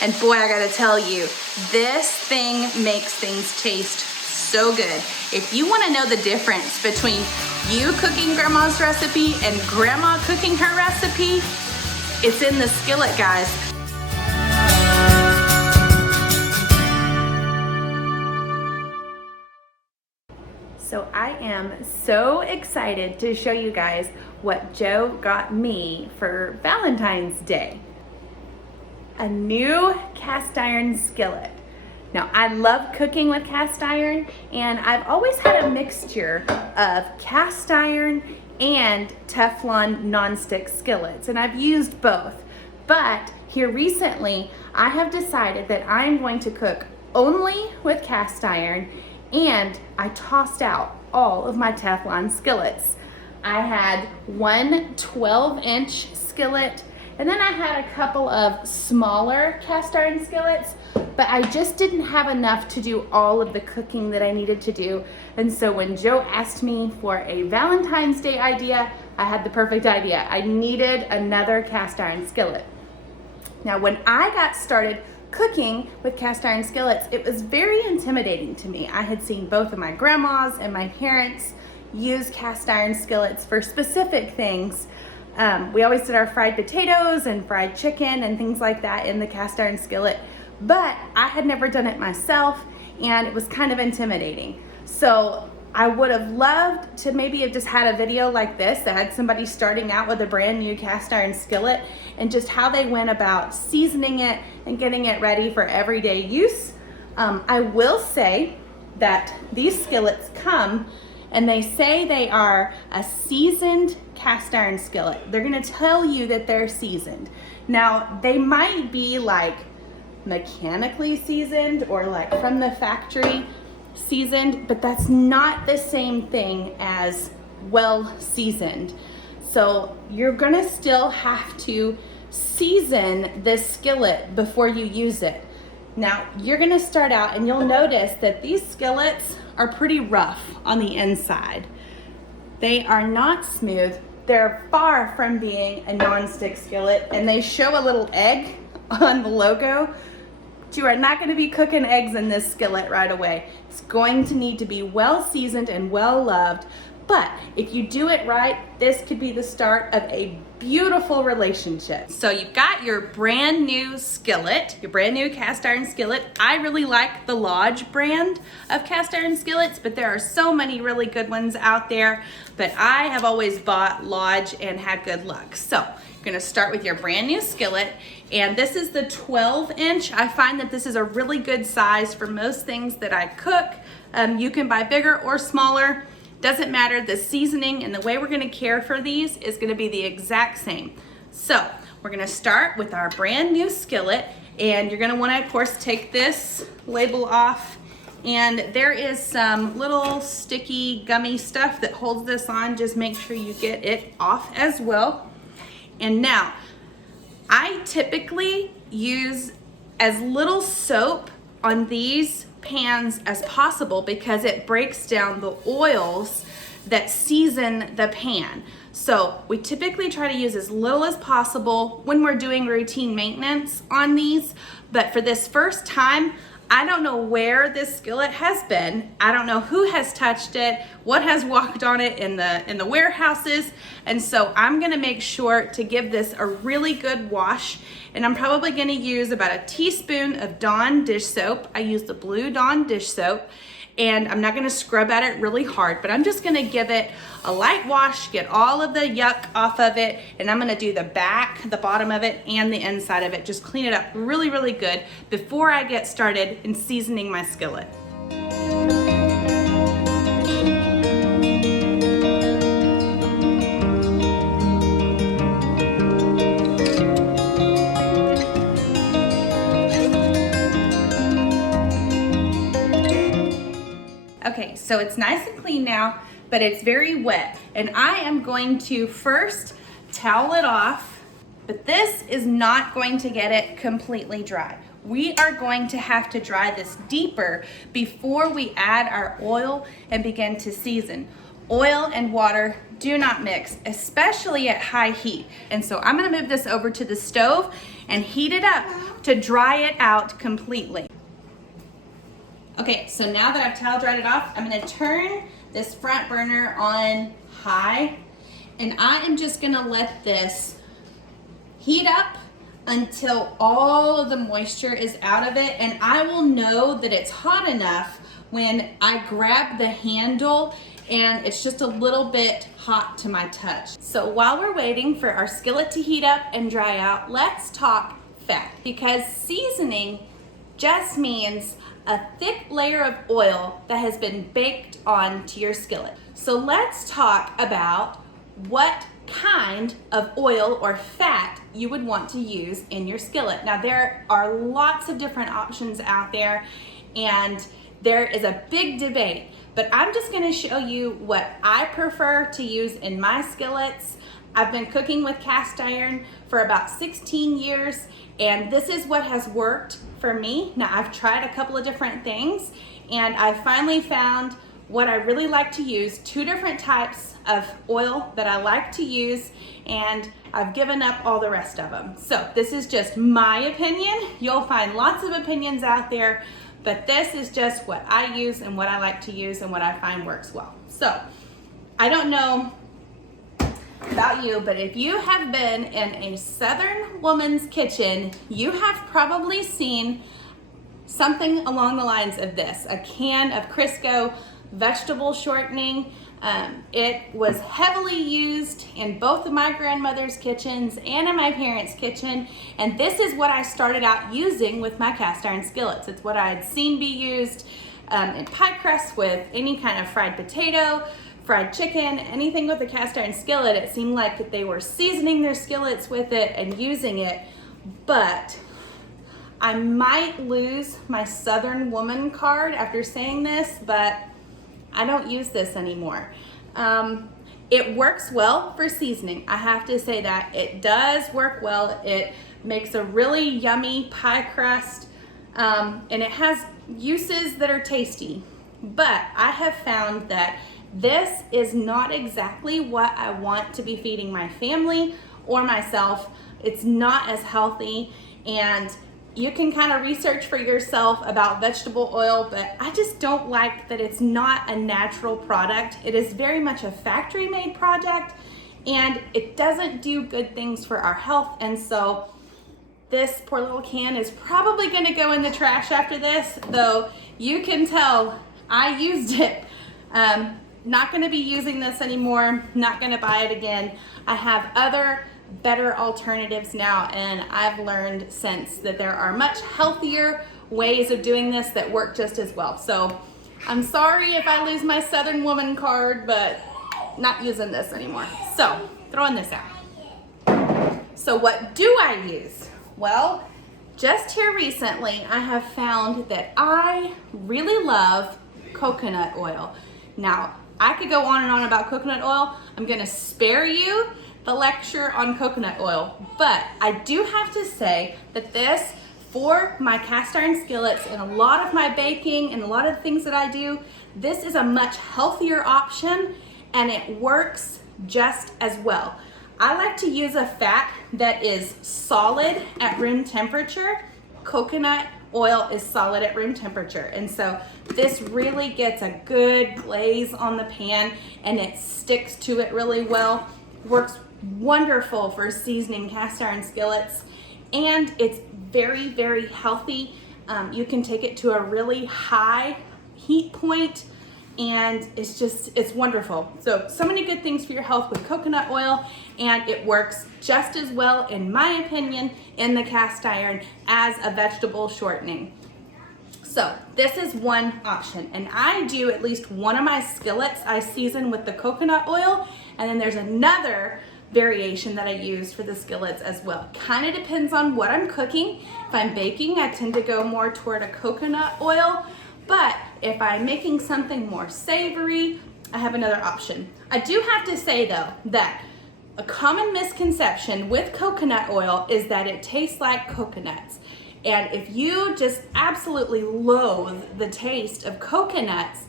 And boy, I gotta tell you, this thing makes things taste so good. If you wanna know the difference between you cooking grandma's recipe and grandma cooking her recipe, it's in the skillet, guys. So I am so excited to show you guys what Joe got me for Valentine's Day. A new cast iron skillet. Now I love cooking with cast iron, and I've always had a mixture of cast iron and Teflon nonstick skillets, and I've used both. But here recently, I have decided that I'm going to cook only with cast iron, and I tossed out all of my Teflon skillets. I had one 12-inch skillet, and then I had a couple of smaller cast iron skillets, but I just didn't have enough to do all of the cooking that I needed to do. And so when Joe asked me for a Valentine's Day idea, I had the perfect idea. I needed another cast iron skillet. Now, when I got started cooking with cast iron skillets, it was very intimidating to me. I had seen both of my grandmas and my parents use cast iron skillets for specific things. We always did our fried potatoes and fried chicken and things like that in the cast iron skillet, but I had never done it myself, and it was kind of intimidating. So I would have loved to maybe have just had a video like this that had somebody starting out with a brand new cast iron skillet and just how they went about seasoning it and getting it ready for everyday use. I will say that these skillets come and they say they are a seasoned cast iron skillet. They're gonna tell you that they're seasoned. Now, they might be like mechanically seasoned or like from the factory seasoned, but that's not the same thing as well seasoned. So you're gonna still have to season this skillet before you use it. Now you're gonna start out and you'll notice that these skillets are pretty rough on the inside. They are not smooth. They're far from being a non-stick skillet, and they show a little egg on the logo. But you are not gonna be cooking eggs in this skillet right away. It's going to need to be well seasoned and well loved. But if you do it right, this could be the start of a beautiful relationship. So you've got your brand new skillet, your brand new cast iron skillet. I really like the Lodge brand of cast iron skillets, but there are so many really good ones out there. But I have always bought Lodge and had good luck. So you're gonna start with your brand new skillet, and this is the 12-inch. I find that this is a really good size for most things that I cook. You can buy bigger or smaller. Doesn't matter, the seasoning and the way we're gonna care for these is gonna be the exact same. So we're gonna start with our brand new skillet, and you're gonna wanna, of course, take this label off, and there is some little sticky gummy stuff that holds this on. Just make sure you get it off as well. And now, I typically use as little soap on these pans as possible because it breaks down the oils that season the pan. So we typically try to use as little as possible when we're doing routine maintenance on these, but for this first time, I don't know where this skillet has been. I don't know who has touched it, what has walked on it in the warehouses, and so I'm gonna make sure to give this a really good wash, and I'm probably gonna use about a teaspoon of Dawn dish soap. I use the blue Dawn dish soap, and I'm not gonna scrub at it really hard, but I'm just gonna give it a light wash, get all of the yuck off of it, and I'm gonna do the back, the bottom of it, and the inside of it. Just clean it up really, really good before I get started in seasoning my skillet. Okay, so it's nice and clean now, but it's very wet. And I am going to first towel it off, but this is not going to get it completely dry. We are going to have to dry this deeper before we add our oil and begin to season. Oil and water do not mix, especially at high heat. And so I'm gonna move this over to the stove, and heat it up to dry it out completely. Okay, so now that I've towel dried it off, I'm gonna turn this front burner on high, and I am just gonna let this heat up until all of the moisture is out of it, and I will know that it's hot enough when I grab the handle and it's just a little bit hot to my touch. So while we're waiting for our skillet to heat up and dry out, let's talk fat, because seasoning just means a thick layer of oil that has been baked onto your skillet. So let's talk about what kind of oil or fat you would want to use in your skillet. Now there are lots of different options out there, and there is a big debate, but I'm just gonna show you what I prefer to use in my skillets. I've been cooking with cast iron for about 16 years, and this is what has worked for me. Now I've tried a couple of different things, and I finally found what I really like to use, 2 different types of oil that I like to use, and I've given up all the rest of them. So this is just my opinion. You'll find lots of opinions out there, but this is just what I use and what I like to use and what I find works well. So I don't know about you, but if you have been in a Southern woman's kitchen, you have probably seen something along the lines of this, a can of Crisco vegetable shortening. It was heavily used in both of my grandmother's kitchens and in my parents' kitchen, and this is what I started out using with my cast iron skillets. It's what I had seen be used in pie crust with any kind of fried potato, fried chicken, anything with a cast iron skillet. It seemed like they were seasoning their skillets with it and using it, but I might lose my Southern woman card after saying this, but I don't use this anymore. It works well for seasoning. I have to say that. It does work well. It makes a really yummy pie crust, and it has uses that are tasty. But I have found that this is not exactly what I want to be feeding my family or myself. It's not as healthy, and you can kind of research for yourself about vegetable oil, but I just don't like that it's not a natural product. It is very much a factory-made product, and it doesn't do good things for our health. And so this poor little can is probably gonna go in the trash after this, though you can tell I used it. Not gonna be using this anymore, not gonna buy it again. I have other better alternatives now, and I've learned since that there are much healthier ways of doing this that work just as well. So I'm sorry if I lose my Southern woman card, but not using this anymore. So throwing this out. So what do I use? Well, just here recently I have found that I really love coconut oil. Now I could go on and on about coconut oil. I'm gonna spare you the lecture on coconut oil, but I do have to say that this, for my cast iron skillets and a lot of my baking and a lot of the things that I do, this is a much healthier option, and it works just as well. I like to use a fat that is solid at room temperature. Coconut oil is solid at room temperature, and so this really gets a good glaze on the pan, and it sticks to it really well. Works wonderful for seasoning cast iron skillets, and it's very, very healthy. You can take it to a really high heat point, and it's wonderful. So many good things for your health with coconut oil, and it works just as well, in my opinion, in the cast iron as a vegetable shortening. So this is one option, and I do at least one of my skillets I season with the coconut oil, and then there's another variation that I use for the skillets as well. Kind of depends on what I'm cooking. If I'm baking, I tend to go more toward a coconut oil, but if I'm making something more savory, I have another option. I do have to say though that a common misconception with coconut oil is that it tastes like coconuts. And if you just absolutely loathe the taste of coconuts,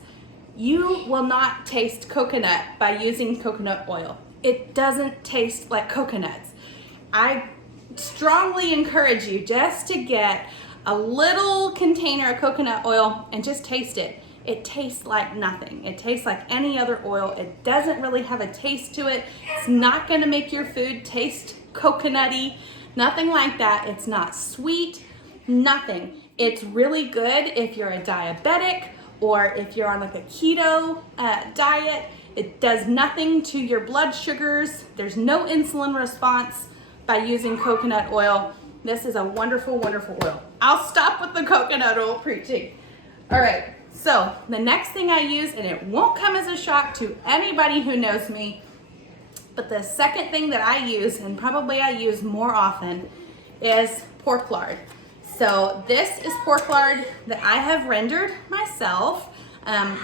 you will not taste coconut by using coconut oil. It doesn't taste like coconuts. I strongly encourage you just to get a little container of coconut oil and just taste it. It tastes like nothing. It tastes like any other oil. It doesn't really have a taste to it. It's not gonna make your food taste coconutty, nothing like that. It's not sweet, nothing. It's really good if you're a diabetic or if you're on like a keto diet. It does nothing to your blood sugars. There's no insulin response by using coconut oil. This is a wonderful, wonderful oil. I'll stop with the coconut oil preaching. All right, so the next thing I use, and it won't come as a shock to anybody who knows me, but the second thing that I use, and probably I use more often, is pork lard. So this is pork lard that I have rendered myself.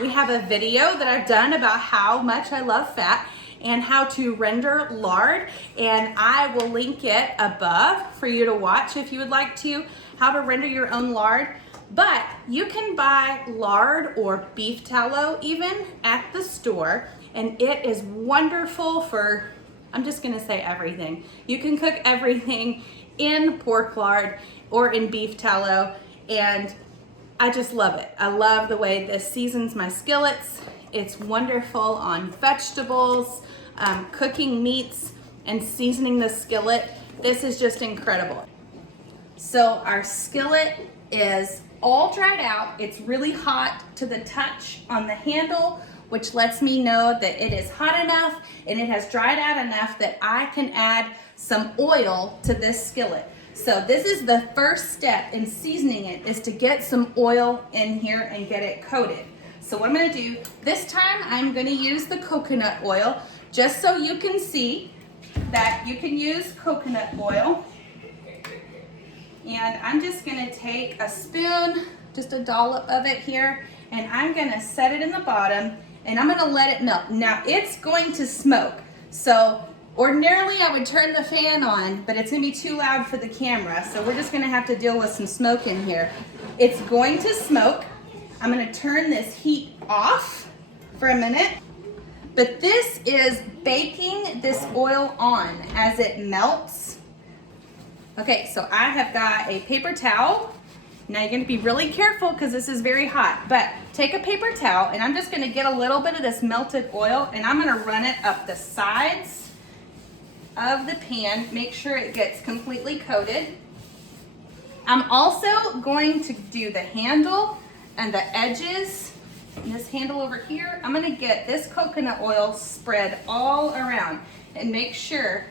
We have a video that I've done about how much I love fat and how to render lard, and I will link it above for you to watch if you would like to, how to render your own lard. But you can buy lard or beef tallow even at the store, and it is wonderful for, I'm just gonna say everything. You can cook everything in pork lard or in beef tallow, and I just love it. I love the way this seasons my skillets. It's wonderful on vegetables, cooking meats, and seasoning the skillet. This is just incredible. So our skillet is all dried out. It's really hot to the touch on the handle, which lets me know that it is hot enough and it has dried out enough that I can add some oil to this skillet. So this is the first step in seasoning it, is to get some oil in here and get it coated. So what I'm gonna do, this time I'm gonna use the coconut oil, just so you can see that you can use coconut oil. And I'm just gonna take a spoon, just a dollop of it here, and I'm gonna set it in the bottom, and I'm gonna let it melt. Now it's going to smoke. So ordinarily I would turn the fan on, but it's gonna be too loud for the camera, so we're just gonna have to deal with some smoke in here. It's going to smoke. I'm gonna turn this heat off for a minute, but this is baking this oil on as it melts. Okay, so I have got a paper towel. Now you're gonna be really careful because this is very hot, but take a paper towel and I'm just gonna get a little bit of this melted oil and I'm gonna run it up the sides of the pan, make sure it gets completely coated. I'm also going to do the handle and the edges, and this handle over here. I'm gonna get this coconut oil spread all around and make sure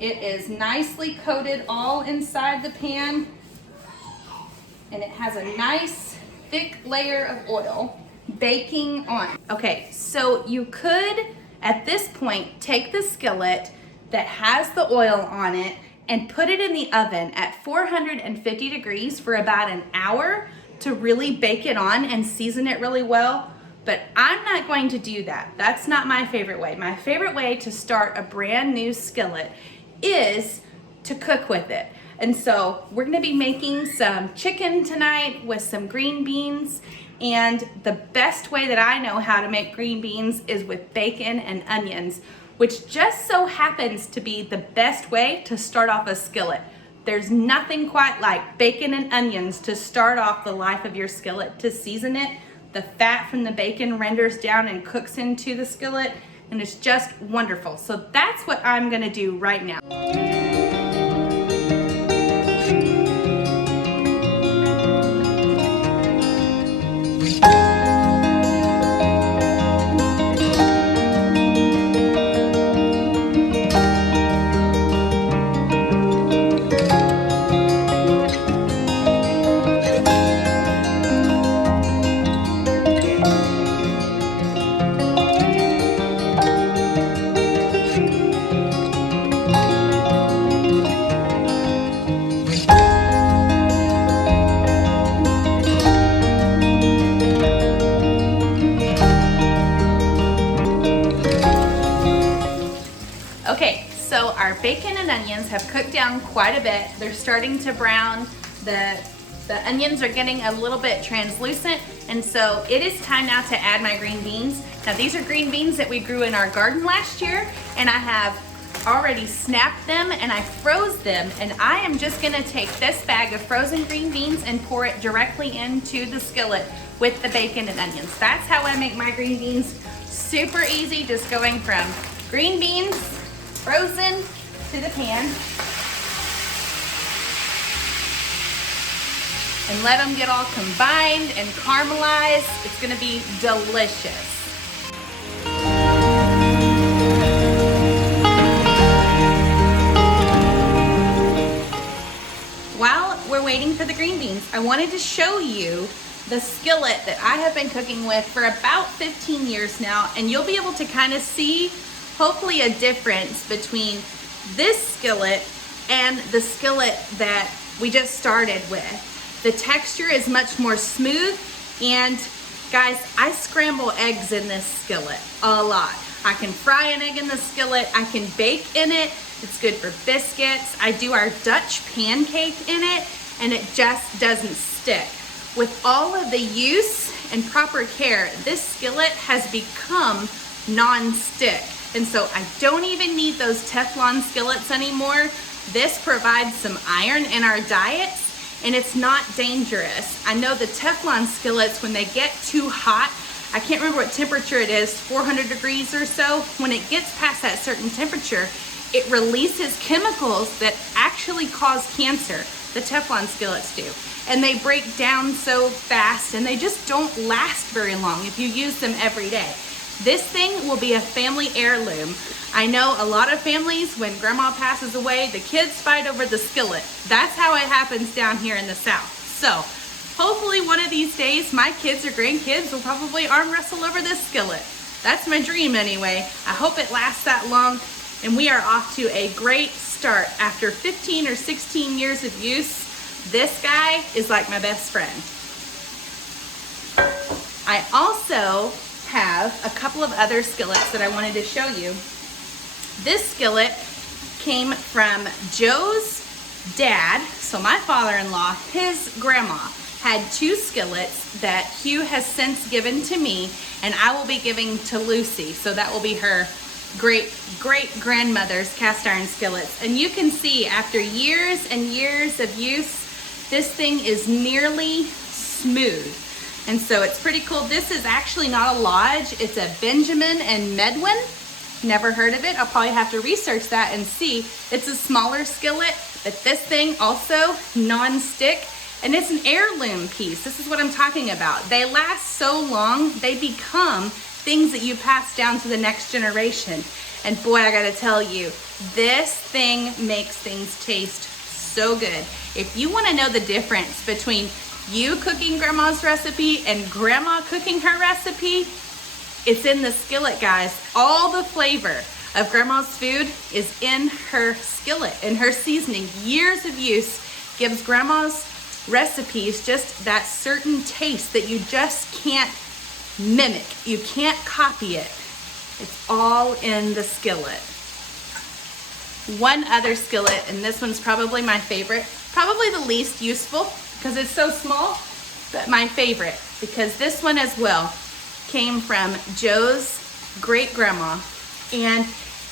it is nicely coated all inside the pan, and it has a nice thick layer of oil baking on. Okay, so you could, at this point, take the skillet that has the oil on it and put it in the oven at 450 degrees for about an hour to really bake it on and season it really well. But I'm not going to do that. That's not my favorite way. My favorite way to start a brand new skillet is to cook with it. And so we're gonna be making some chicken tonight with some green beans. And the best way that I know how to make green beans is with bacon and onions, which just so happens to be the best way to start off a skillet. There's nothing quite like bacon and onions to start off the life of your skillet, to season it. The fat from the bacon renders down and cooks into the skillet, and it's just wonderful. So that's what I'm gonna do right now. Okay, so our bacon and onions have cooked down quite a bit. They're starting to brown. The onions are getting a little bit translucent, and so it is time now to add my green beans. Now these are green beans that we grew in our garden last year, and I have already snapped them and I froze them, and I am just gonna take this bag of frozen green beans and pour it directly into the skillet with the bacon and onions. That's how I make my green beans. Super easy, just going from green beans, frozen, to the pan. And let them get all combined and caramelized. It's gonna be delicious. While we're waiting for the green beans, I wanted to show you the skillet that I have been cooking with for about 15 years now, and you'll be able to kind of see, hopefully, a difference between this skillet and the skillet that we just started with. The texture is much more smooth, and guys, I scramble eggs in this skillet a lot. I can fry an egg in the skillet, I can bake in it, it's good for biscuits. I do our Dutch pancake in it, and it just doesn't stick. With all of the use and proper care, this skillet has become non-stick. And so I don't even need those Teflon skillets anymore. This provides some iron in our diets, and it's not dangerous. I know the Teflon skillets, when they get too hot, I can't remember what temperature it is, 400 degrees or so. When it gets past that certain temperature, it releases chemicals that actually cause cancer. The Teflon skillets do. And they break down so fast, and they just don't last very long if you use them every day. This thing will be a family heirloom. I know a lot of families, when grandma passes away, the kids fight over the skillet. That's how it happens down here in the South. So hopefully one of these days, my kids or grandkids will probably arm wrestle over this skillet. That's my dream anyway. I hope it lasts that long, and we are off to a great start. After 15 or 16 years of use, this guy is like my best friend. I also have a couple of other skillets that I wanted to show you. This skillet came from Joe's dad, so my father-in-law, his grandma had 2 skillets that Hugh has since given to me, and I will be giving to Lucy. So that will be her great-grandmother's cast iron skillets. And you can see after years and years of use, this thing is nearly smooth. And so it's pretty cool. This is actually not a Lodge, it's a Benjamin and Medwin. Never heard of it. I'll probably have to research that and see. It's a smaller skillet, but this thing also non-stick, and it's an heirloom piece. This is what I'm talking about. They last so long, they become things that you pass down to the next generation. And boy, I gotta tell you, this thing makes things taste so good. If you wanna know the difference between you cooking grandma's recipe and grandma cooking her recipe, it's in the skillet, guys. All the flavor of grandma's food is in her skillet, and her seasoning. Years of use gives grandma's recipes just that certain taste that you just can't mimic. You can't copy it. It's all in the skillet. One other skillet, and this one's probably my favorite, probably the least useful because it's so small, but my favorite, because this one as well came from Joe's great grandma. And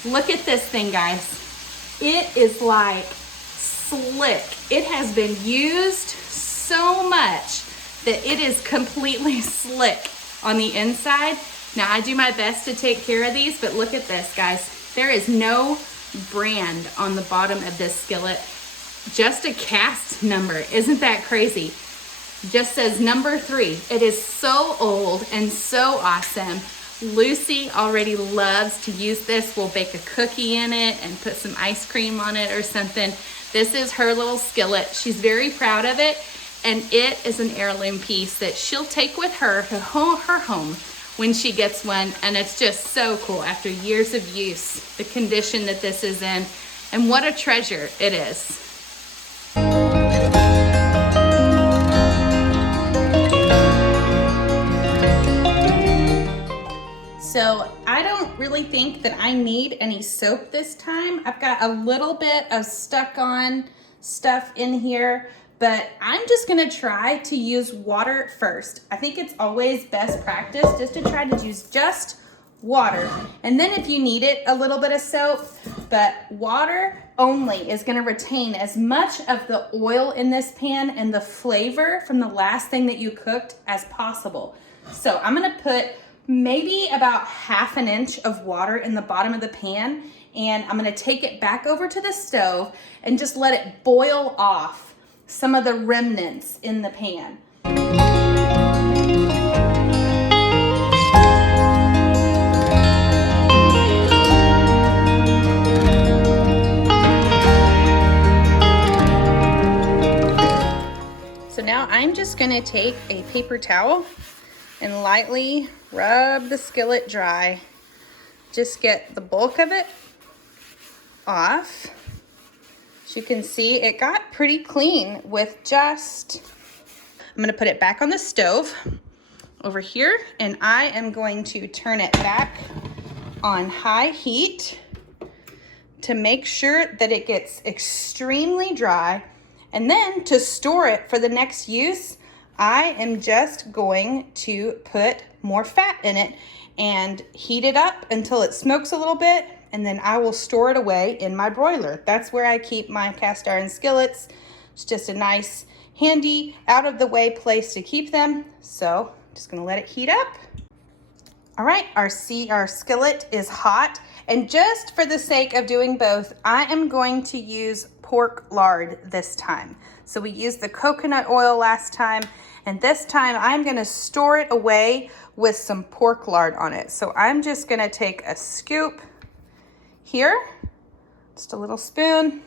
look at this thing, guys. It is like slick. It has been used so much that it is completely slick on the inside. Now I do my best to take care of these, but look at this, guys. There is no brand on the bottom of this skillet, just a cast number. Isn't that crazy? Just says number 3. It is so old and so awesome. Lucy already loves to use this. We'll bake a cookie in it and put some ice cream on it or something. This is her little skillet. She's very proud of it, and it is an heirloom piece that she'll take with her to her home when she gets one. And it's just so cool after years of use, the condition that this is in, and what a treasure it is. So I don't really think that I need any soap this time. I've got a little bit of stuck on stuff in here, but I'm just gonna try to use water first. I think it's always best practice just to try to use just water. And then if you need it, a little bit of soap, but water only is gonna retain as much of the oil in this pan and the flavor from the last thing that you cooked as possible. So I'm gonna put maybe about 1/2 inch of water in the bottom of the pan, and I'm gonna take it back over to the stove and just let it boil off some of the remnants in the pan. So now I'm just gonna take a paper towel and lightly rub the skillet dry. Just get the bulk of it off. As you can see, it got pretty clean with just, I'm gonna put it back on the stove over here, and I am going to turn it back on high heat to make sure that it gets extremely dry. And then to store it for the next use, I am just going to put more fat in it and heat it up until it smokes a little bit, and then I will store it away in my broiler. That's where I keep my cast iron skillets. It's just a nice, handy, out of the way place to keep them. So I'm just gonna let it heat up. All right, our skillet is hot, and just for the sake of doing both, I am going to use pork lard this time. So we used the coconut oil last time, and this time I'm gonna store it away with some pork lard on it. So I'm just gonna take a scoop here, just a little spoon,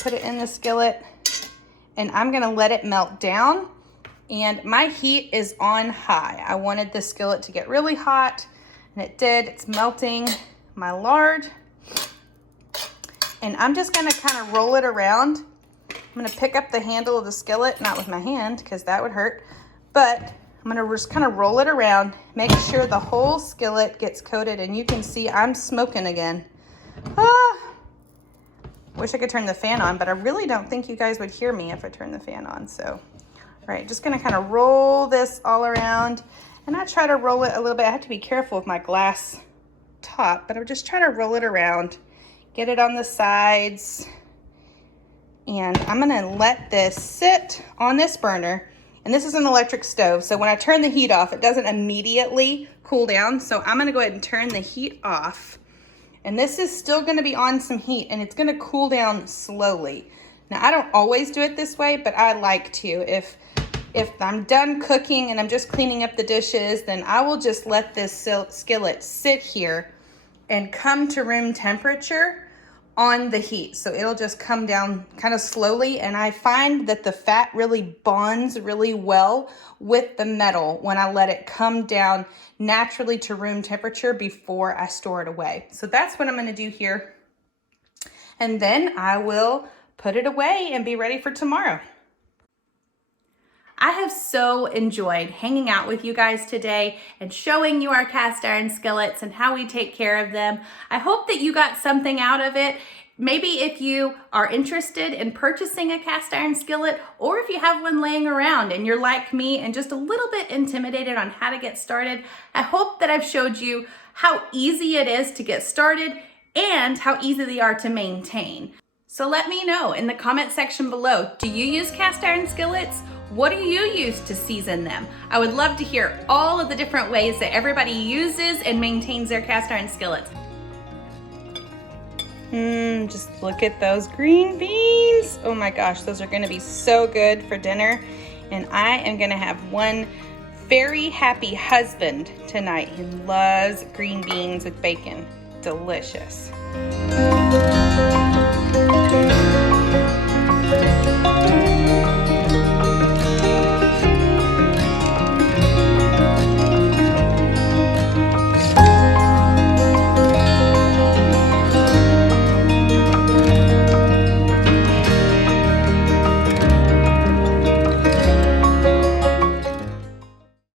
put it in the skillet, and I'm gonna let it melt down. And my heat is on high. I wanted the skillet to get really hot, and it did. It's melting my lard. And I'm just gonna kind of roll it around. I'm gonna pick up the handle of the skillet, not with my hand, because that would hurt, but I'm gonna just kind of roll it around, make sure the whole skillet gets coated, and you can see I'm smoking again. Wish I could turn the fan on, but I really don't think you guys would hear me if I turn the fan on, so. All right, just gonna kind of roll this all around, and I try to roll it a little bit. I have to be careful with my glass top, but I'll just try to roll it around, get it on the sides, and I'm gonna let this sit on this burner. And this is an electric stove, so when I turn the heat off, it doesn't immediately cool down. So I'm gonna go ahead and turn the heat off. And this is still gonna be on some heat, and it's gonna cool down slowly. Now, I don't always do it this way, but I like to. If I'm done cooking and I'm just cleaning up the dishes, then I will just let this skillet sit here and come to room temperature on the heat. So it'll just come down kind of slowly, and I find that the fat really bonds really well with the metal when I let it come down naturally to room temperature before I store it away. So that's what I'm gonna do here. And then I will put it away and be ready for tomorrow. I have so enjoyed hanging out with you guys today and showing you our cast iron skillets and how we take care of them. I hope that you got something out of it. Maybe if you are interested in purchasing a cast iron skillet, or if you have one laying around and you're like me and just a little bit intimidated on how to get started, I hope that I've showed you how easy it is to get started and how easy they are to maintain. So let me know in the comment section below, do you use cast iron skillets? What do you use to season them? I would love to hear all of the different ways that everybody uses and maintains their cast iron skillets. Just look at those green beans. Oh my gosh, those are gonna be so good for dinner. And I am gonna have one very happy husband tonight who loves green beans with bacon. Delicious.